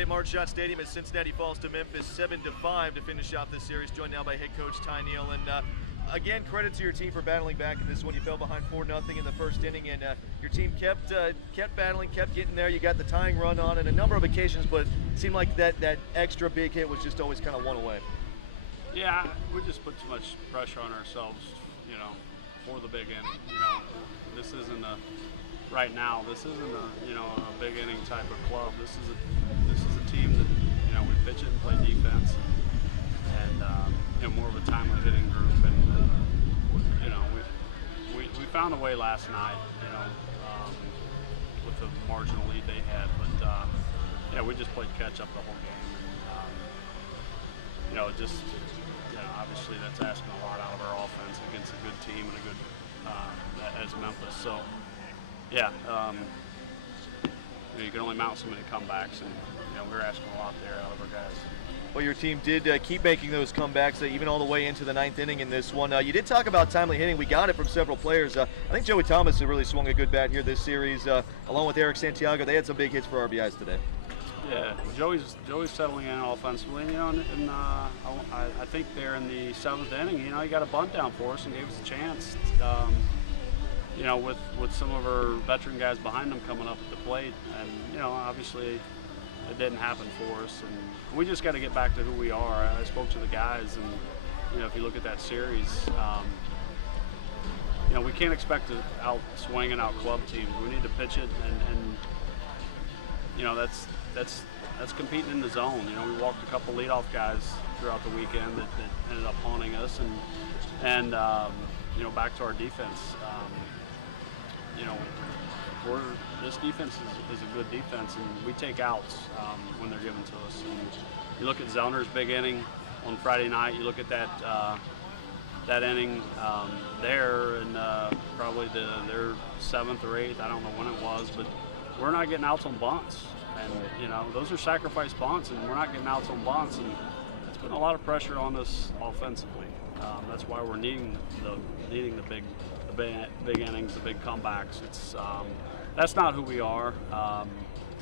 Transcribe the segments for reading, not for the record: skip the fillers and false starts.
Sunday at Marchot Stadium as Cincinnati falls to Memphis 7-5 to finish out this series. Joined now by head coach Ty Neal. And again, credit to your team for battling back in this one. You fell behind 4-0 in the first inning, and your team kept battling, kept getting there. You got the tying run on a number of occasions, but it seemed like that extra big hit was just always kind of one away. Yeah, we just put too much pressure on ourselves, for the big inning. This isn't a big inning type of club. This is a team that we pitch it and play defense, and more of a timely hitting group. And we found a way last night, with the marginal lead they had. But we just played catch up the whole game, and obviously that's asking a lot out of our offense against a good team and a good as Memphis. So you can only mount so many comebacks, and we're asking a lot there out of our guys. Well, your team did keep making those comebacks, even all the way into the ninth inning in this one. You did talk about timely hitting. We got it from several players. I think Joey Thomas has really swung a good bat here this series, along with Eric Santiago. They had some big hits for RBIs today. Yeah, Joey's settling in offensively, and I think there in the seventh inning, he got a bunt down for us and gave us a chance. With some of our veteran guys behind them coming up at the plate, and obviously it didn't happen for us, and we just got to get back to who we are. I spoke to the guys, and if you look at that series, we can't expect to out-swing and out-club teams. We need to pitch it, and that's competing in the zone. We walked a couple leadoff guys throughout the weekend that ended up haunting us, and back to our defense. This defense is a good defense, and we take outs when they're given to us. And you look at Zellner's big inning on Friday night. You look at that inning there, and probably their seventh or eighth. I don't know when it was, but we're not getting outs on bunts, and those are sacrifice bunts, and we're not getting outs on bunts, and it's putting a lot of pressure on us offensively. That's why we're needing the big innings, the big comebacks. It's that's not who we are.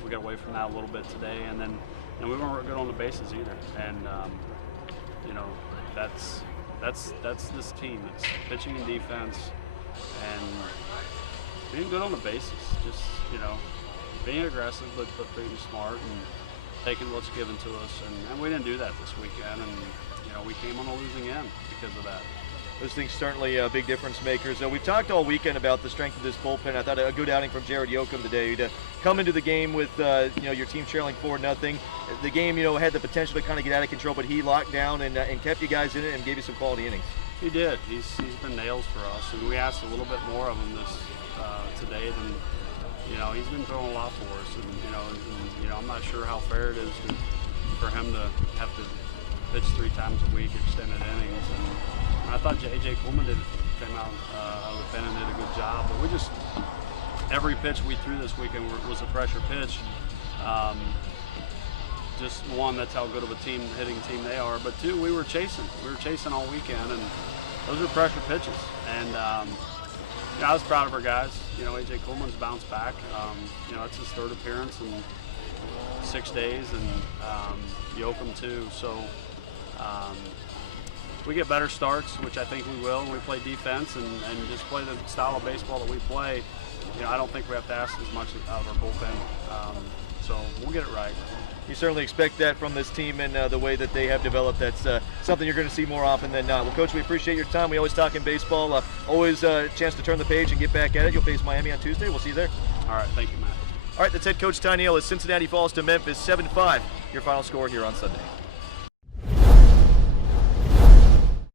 We got away from that a little bit today, and then we weren't good on the bases either. And that's this team. It's pitching and defense, and being good on the bases. Just being aggressive, but being smart and taking what's given to us. And we didn't do that this weekend, and we came on a losing end because of that. Those things certainly big difference makers. We've talked all weekend about the strength of this bullpen. I thought a good outing from Jared Yoakum today to come into the game with your team trailing 4-0. The game had the potential to kind of get out of control, but he locked down and kept you guys in it and gave you some quality innings. He did. He's been nails for us, and we asked a little bit more of him today than he's been throwing a lot for us, and I'm not sure how fair it is for him to have to pitch 3 times a week, extended innings. And I thought A.J. Coleman came out of the pen and did a good job. But every pitch we threw this weekend was a pressure pitch. Just one, that's how good of a hitting team they are. But 2, we were chasing. We were chasing all weekend, and those are pressure pitches. And I was proud of our guys. A.J. Coleman's bounced back. It's his 3rd appearance in 6 days, and Yoakum too. So. We get better starts, which I think we will, and we play defense and just play the style of baseball that we play. I don't think we have to ask as much out of our bullpen, so we'll get it right. You certainly expect that from this team and the way that they have developed. That's something you're going to see more often than not. Well, Coach, we appreciate your time. We always talk in baseball. Always a chance to turn the page and get back at it. You'll face Miami on Tuesday. We'll see you there. All right, thank you, Matt. All right, that's head coach Ty Neal as Cincinnati falls to Memphis 7-5. Your final score here on Sunday.